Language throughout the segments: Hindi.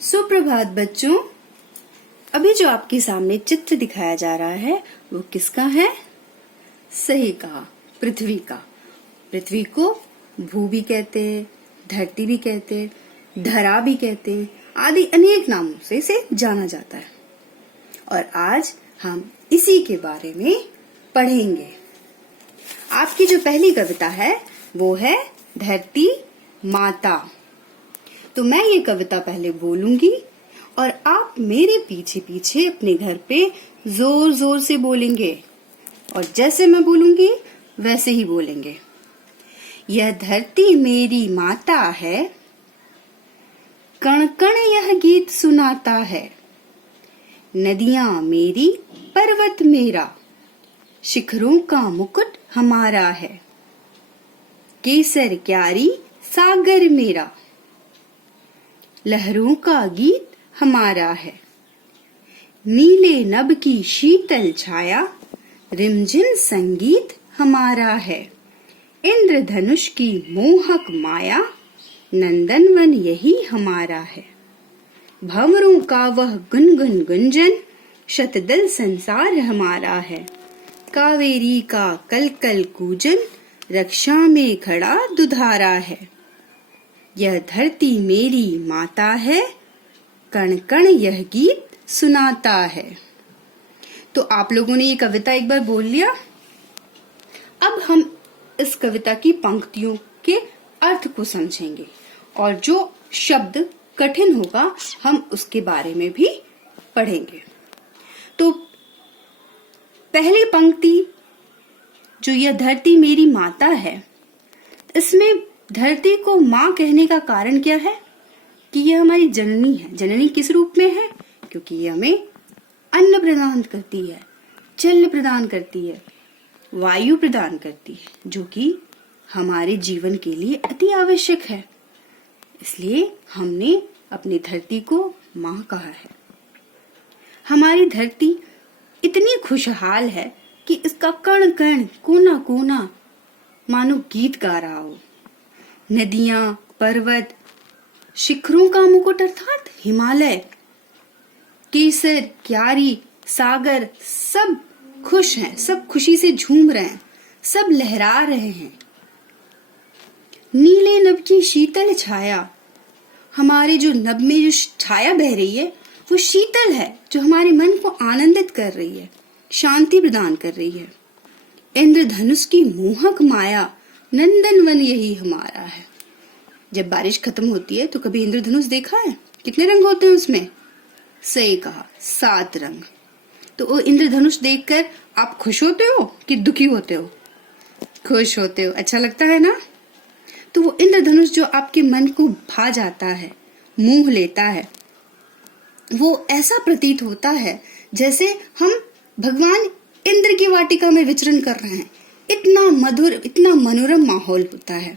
सुप्रभात बच्चों। अभी जो आपके सामने चित्र दिखाया जा रहा है वो किसका है? सही कहा, पृथ्वी का। पृथ्वी को भू भी कहते हैं, धरती भी कहते हैं, धरा भी कहते हैं, आदि अनेक नामों से इसे जाना जाता है। और आज हम इसी के बारे में पढ़ेंगे। आपकी जो पहली कविता है वो है धरती माता। तो मैं ये कविता पहले बोलूंगी और आप मेरे पीछे पीछे अपने घर पे जोर जोर से बोलेंगे और जैसे मैं बोलूंगी वैसे ही बोलेंगे। यह धरती मेरी माता है, कण कण यह गीत सुनाता है। नदियां मेरी, पर्वत मेरा, शिखरों का मुकुट हमारा है। केसर क्यारी सागर मेरा, लहरों का गीत हमारा है। नीले नभ की शीतल छाया, रिमझिम संगीत हमारा है। इंद्रधनुष की मोहक माया, नंदनवन यही हमारा है। भंवरों का वह गुनगुन गुंजन, शतदल संसार हमारा है। कावेरी का कलकल कूजन, रक्षा में खड़ा दुधारा है। यह धरती मेरी माता है, कण कण यह गीत सुनाता है। तो आप लोगों ने ये कविता एक बार बोल लिया। अब हम इस कविता की पंक्तियों के अर्थ को समझेंगे और जो शब्द कठिन होगा हम उसके बारे में भी पढ़ेंगे। तो पहली पंक्ति जो यह धरती मेरी माता है, इसमें धरती को माँ कहने का कारण क्या है कि यह हमारी जननी है। जननी किस रूप में है? क्योंकि यह हमें अन्न प्रदान करती है, जल प्रदान करती है, वायु प्रदान करती है, जो कि हमारे जीवन के लिए अति आवश्यक है। इसलिए हमने अपनी धरती को माँ कहा है। हमारी धरती इतनी खुशहाल है कि इसका कण कण, कोना कोना मानो गीत गा रहा हो। नदियां, पर्वत, शिखरों का मुकुट अर्थात हिमालय, केसर, क्यारी, सागर, सब खुश हैं, सब खुशी से झूम रहे हैं, सब लहरा रहे हैं। नीले नभ की शीतल छाया, हमारे जो नभ में जो छाया बह रही है वो शीतल है, जो हमारे मन को आनंदित कर रही है, शांति प्रदान कर रही है। इंद्रधनुष की मोहक माया, नंदनवन यही हमारा है। जब बारिश खत्म होती है तो कभी इंद्रधनुष देखा है? कितने रंग होते हैं उसमें? सही कहा, 7 रंग। तो वो इंद्रधनुष देखकर आप खुश होते हो कि दुखी होते हो? खुश होते हो, अच्छा लगता है ना? तो वो इंद्रधनुष जो आपके मन को भा जाता है, मोह लेता है, वो ऐसा प्रतीत होता है जैसे हम भगवान इंद्र की वाटिका में विचरण कर रहे हैं। इतना मधुर, इतना मनोरम माहौल होता है।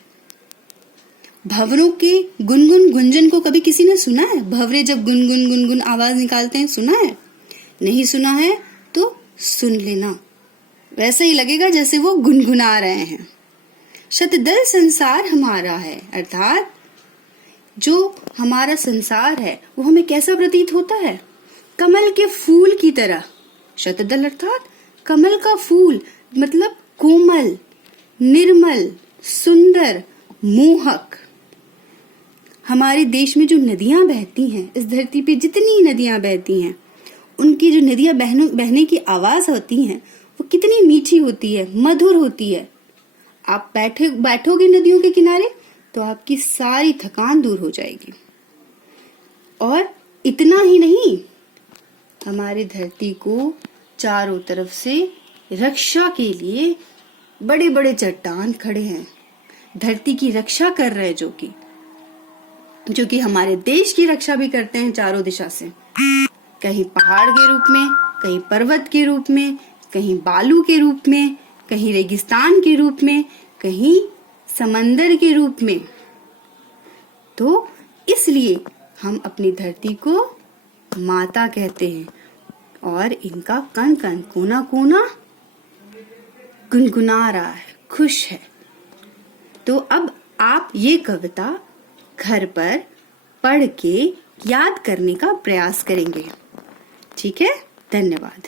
भंवरों के गुनगुन गुंजन को कभी किसी ने सुना है? भंवरे जब गुनगुन गुनगुन आवाज निकालते हैं, सुना है? नहीं सुना है तो सुन लेना, वैसे ही लगेगा जैसे वो गुनगुना रहे हैं। शतदल संसार हमारा है, अर्थात जो हमारा संसार है वो हमें कैसा प्रतीत होता है? कमल के फूल की तरह। शतदल अर्थात कमल का फूल, मतलब कोमल, निर्मल, सुंदर, मोहक। हमारे देश में जो नदियां बहती हैं, इस धरती पे जितनी नदियां बहती हैं, उनकी जो नदियां बहने की आवाज होती है वो कितनी मीठी होती है, मधुर होती है। आप बैठोगे नदियों के किनारे तो आपकी सारी थकान दूर हो जाएगी। और इतना ही नहीं, हमारी धरती को चारों तरफ से रक्षा के लिए बड़े बड़े चट्टान खड़े हैं, धरती की रक्षा कर रहे हैं, जो कि हमारे देश की रक्षा भी करते हैं चारों दिशा से। कहीं पहाड़ के रूप में, कहीं पर्वत के रूप में, कहीं बालू के रूप में, कहीं रेगिस्तान के रूप में, कहीं समंदर के रूप में। तो इसलिए हम अपनी धरती को माता कहते हैं और इनका कण कण, कोना कोना गुनगुना रहा है, खुश है। तो अब आप ये कविता घर पर पढ़ के याद करने का प्रयास करेंगे। ठीक है, धन्यवाद।